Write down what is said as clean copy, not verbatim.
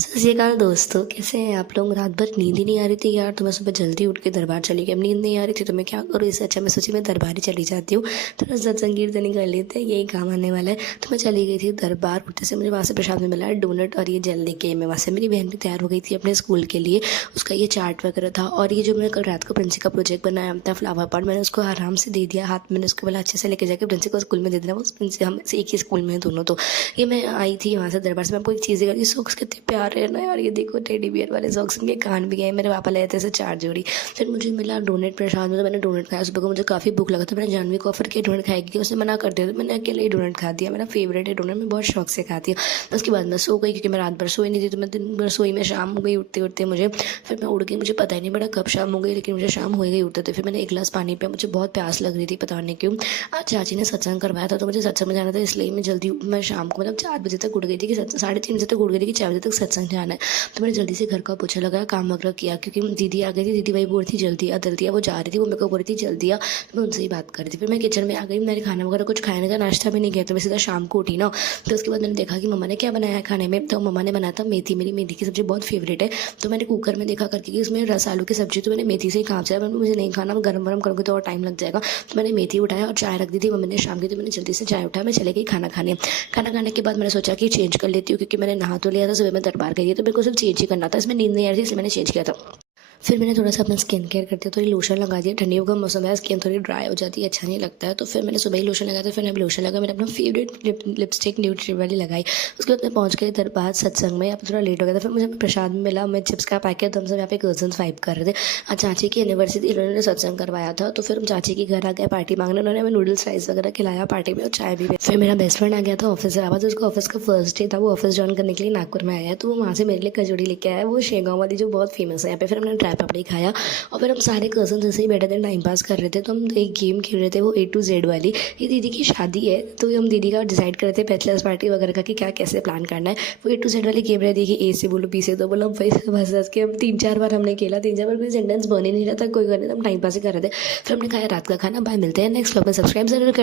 सत श्री अकाल दोस्तों, कैसे हैं आप लोग। रात भर नींद ही नहीं आ रही थी यार, तो मैं सुबह जल्दी उठ के दरबार चली गई। अब नींद नहीं आ रही थी तो मैं क्या करूँ, इससे अच्छा मैं सोची मैं दरबार ही चली जाती हूँ, थोड़ा सत्संग कीर्तन ही कर लेते हैं, यही काम आने वाला है। तो मैं चली गई थी दरबार। उठते से मुझे वहाँ से प्रसाद में मिला डोनट और ये जेल लेके मैं वहाँ से, मेरी बहन भी तैयार हो गई थी अपने स्कूल के लिए, उसका ये चार्ट वगैरह था। और ये जो मैंने कल रात को प्रिंसी का प्रोजेक्ट बनाया था फ्लावर पॉट, मैंने उसको आराम से दे दिया हाथ। मैंने उसको बोला अच्छे से लेके जाके प्रिंसी को स्कूल में दे देना, वो प्रिंसी हम एक ही स्कूल में दोनों। तो ये मैं आई थी वहाँ से दरबार से, मैं आपको एक चीज़ दिखा, सॉक्स कितने प्यारे है ना यार, ये देखो टेडी बियर वाले सॉक्स, इनके कान भी गए, मेरे पापा ले आए थे ऐसे 4 जोड़ी। फिर मुझे मिला डोनेट प्रसाद में, तो मैंने डोनेट खाया। सुबह को मुझे काफ़ी भूख लगा था, मैंने जानवी को ऑफर किया डोनेट खाएगी, उसने मना कर दिया, तो मैंने अकेले ही डोनेट खा दिया। मेरा फेवरेट है डोनेट, मैं बहुत शौक से खाती हूँ। उसके बाद मैं सो गई क्योंकि मैं रात भर सोई नहीं थी, तो मैं दिन भर सोई में शाम हो गई उठते उठते मुझे। फिर मैं उड़ गई, मुझे पता ही नहीं पड़ा कब शाम हो गई, लेकिन मुझे शाम हो गई उठते थे। फिर मैंने एक गिलास पानी पिया, मुझे बहुत प्यास लग रही थी, पता नहीं क्यों। आज चाची ने सत्संग करवाया था, तो मुझे सत्संग में जाना था, इसलिए मैं जल्दी मैं शाम को मतलब 4 बजे तक उठ गई थी कि 3:30 बजे तक उठ गई थी कि 4 बजे तक सत्संग जाना है। तो मैंने जल्दी से घर का पोछा लगाया, काम वगैरह किया, क्योंकि दीदी आ गई थी। दीदी वही बोल रही थी जल्दी आ, वो जा रही थी, वो मेरे को बोल रही थी जल्दी आ, तो मैं उनसे ही बात कर रही थी। फिर मैं किचन में आ गई, मैंने खाना वगैरह कुछ खाया नहीं था, नाश्ता भी नहीं किया, तो मैं सीधा शाम को उठी ना। तो उसके बाद मैंने देखा कि मम्मा ने क्या बनाया है खाने में, तो मम्मा ने बनाया था मेथी, मेरी मेथी की सब्ज़ी बहुत फेवरेट है। तो मैंने कुकर में देखा करके कि उसमें रस आलू की सब्ज़ी, तो मैंने मेथी से ही काम चला, मुझे नहीं खाना, मैं गरम गरम करूँगी तो और टाइम लग जाएगा। तो मैंने मेथी उठाया और चाय रख दी थी मम्मी ने शाम की, तो मैंने जल्दी से चाय उठाया, मैं चले गई खाना खाने। खाना खाने के बाद मैंने सोचा कि चेंज कर लेती हूँ, क्योंकि मैंने नहा तो लिया था, सुबह में दरबार गई थी, तो मेरे को सिर्फ चेंज ही करना था, इसमें नींद नहीं आ रही थी, इसलिए मैंने चेंज किया था। फिर मैंने थोड़ा सा अपना स्किन केयर करती हूँ, थोड़ी लोशन लगा दिया, ठंडियों का मौसम है, स्किन थोड़ी ड्राई हो जाती है, अच्छा नहीं लगता है। तो फिर मैंने सुबह ही लोशन लगाया था, फिर मैंने लोशन लगा, मैंने अपना फेवरेट लिपस्टिक न्यूट्री वाली लगाई। उसके बाद मैं पहुँच गई दरबार सत्संग में, यहाँ पर थोड़ा लेट हो गया था। फिर मुझे प्रसाद में मिला, मैं चिप्स का पैकेट, तो हम सब यहाँ पे कजन्स वाइप कर रहे थे। आज चाची की एनिवर्सरी थी, उन्होंने सत्संग करवाया था, तो फिर हम चाची के घर आ गए पार्टी मांगने, उन्होंने हमें नूडल्स राइस वगैरह खिलाया पार्टी में और चाय भी। फिर मेरा बेस्ट फ्रेंड आ गया था ऑफिस से वापस, उसका ऑफिस का फर्स्ट डे था, वो ऑफिस ज्वाइन करने के लिए नागपुर में आया है, तो वो वहाँ से मेरे लिए कचौड़ी लेके आया, वो शेगांव वाली जो बहुत फेमस है यहाँ पे। फिर हमने ड्राई पापड़ी खाया और फिर हम सारे कजन ऐसे ही बैठे थे, टाइम पास कर रहे थे। तो हम एक गेम खेल रहे थे, वो A to Z वाली। ये दीदी की शादी है, तो हम दीदी का डिसाइड कर रहे थे बैचलर्स पार्टी वगैरह का कि क्या कैसे प्लान करना है। वो A to Z वाली गेम रहती है कि A से बोलो B से, तो बोलो हम वही बस के हम 3-4 बार हमने खेला, 3-4 बार कोई सेंटेंस बन ही नहीं रहा था, कोई करने हम टाइम पास ही कर रहे थे। फिर हमने खाया रात का खाना। बाय, मिलते हैं नेक्स्ट व्लॉग में, सब्सक्राइब जरूर कर।